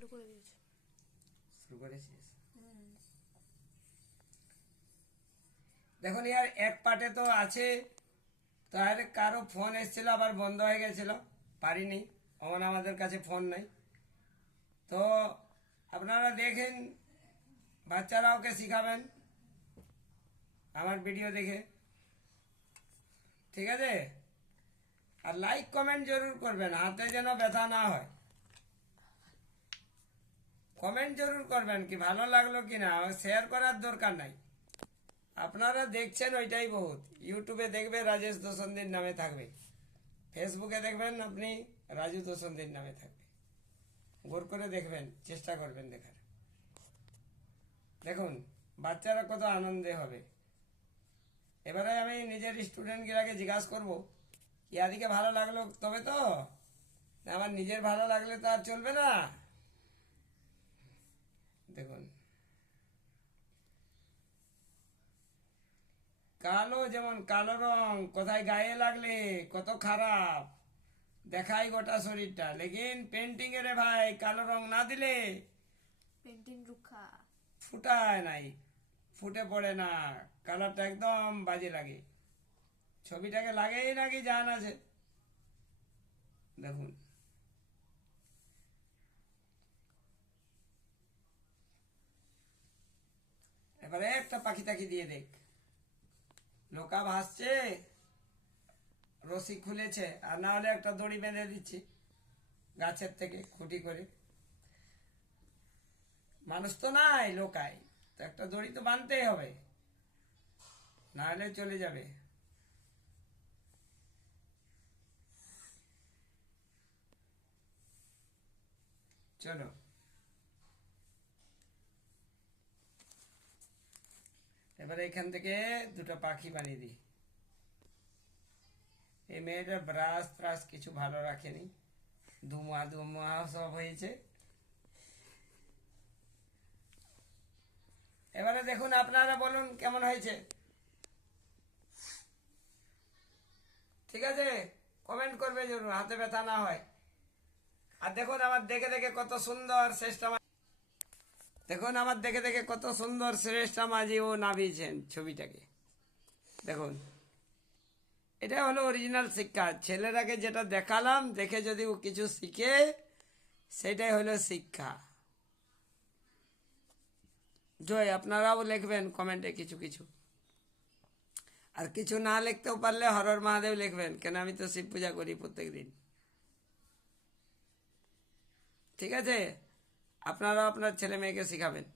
শুরু করে দিয়েছে। শুরু করেছিস? দেখুন ইয়ার এক পার্টে তো আছে, তাহলে কারো ফোন এসেছিল আবার বন্ধ হয়ে গেছিল, পারিনি, অমন আমাদের কাছে ফোন নাই। তো আপনারা দেখেন, বাচ্চারাও ওকে শিখাবেন আমার ভিডিও দেখে, ঠিক আছে? আর লাইক কমেন্ট জরুর করবেন, হাতে যেন ব্যথা না হয়। কমেন্ট জরুর করবেন কি ভালো লাগলো কি না, শেয়ার করার দরকার নাই। আপনারা দেখছেন ওইটাই বহুত। ইউটিউবে দেখবে রাজেশ দোসন্দির নামে থাকবে, ফেসবুকে দেখবেন আপনি রাজু দোসন্দির নামে থাকবে। গোর করে দেখবেন, চেষ্টা করবেন দেখার। দেখুন বাচ্চারা কত আনন্দে হবে। এবারে আমি নিজের স্টুডেন্টগুলাকে জিজ্ঞাসা করবো, ইয়াদিকে ভালো লাগলো তবে তো, আমার নিজের ভালো লাগলে তো আর চলবে না। দেখুন কালো, যেমন কালো রং কোথায় গায়ে লাগলে কত খারাপ দেখাই গোটা শরীরটা, লেকিন পেন্টিং এ রে ভাই কালো রং না দিলে পেন্টিং রুখা ফুটায় নাই, ফুটে পড়ে না, কালারটা একদম বাজে লাগে, ছবিটাকে লাগেই নাকি জান আছে। দেখুন এবারে একটা পাখি টাকি দিয়ে দেখ, লোকা ভাসছে, রশি খুলেছে, আর না হলে একটা দড়ি বেঁধে দিচ্ছি গাছের থেকে খুঁটি করে। মানুষ তো নাই, লোকাই তো, একটা দড়ি তো বাঁধতেই হবে, না হলে চলে যাবে। চলো এবারে এখান থেকে দুটো পাখি বানিয়ে দিই। এই মেয়েটা ব্রাশ ত্রাশ কিছু ভালো রাখেনি, ধুমা সব হয়েছে। এবারে দেখুন আপনারা বলুন কেমন হয়েছে, ঠিক আছে? কমেন্ট করবে জরুর, হাতে ব্যথা না হয়। আর দেখুন আমার দেখে দেখে কত সুন্দর শ্রেষ্ঠ, দেখুন আমার দেখে দেখে কত সুন্দর শ্রেষ্ঠ মাঝি ও নামিয়েছেন ছবিটাকে। দেখুন এটা হলো অরিজিনাল শিক্ষা। ছেলেরাকে যেটা দেখালাম, দেখে যদি ও কিছু শিখে, সেটাই হলো শিক্ষা। জয়, আপনারাও লিখবেন কমেন্টে কিছু কিছু, আর কিছু না লিখতেও পারলে হরর মহাদেব লিখবেন, কেন আমি তো শিব পূজা করি প্রত্যেক দিন, ঠিক আছে? আপনারাও আপনার ছেলে মেয়েকে শিখাবেন।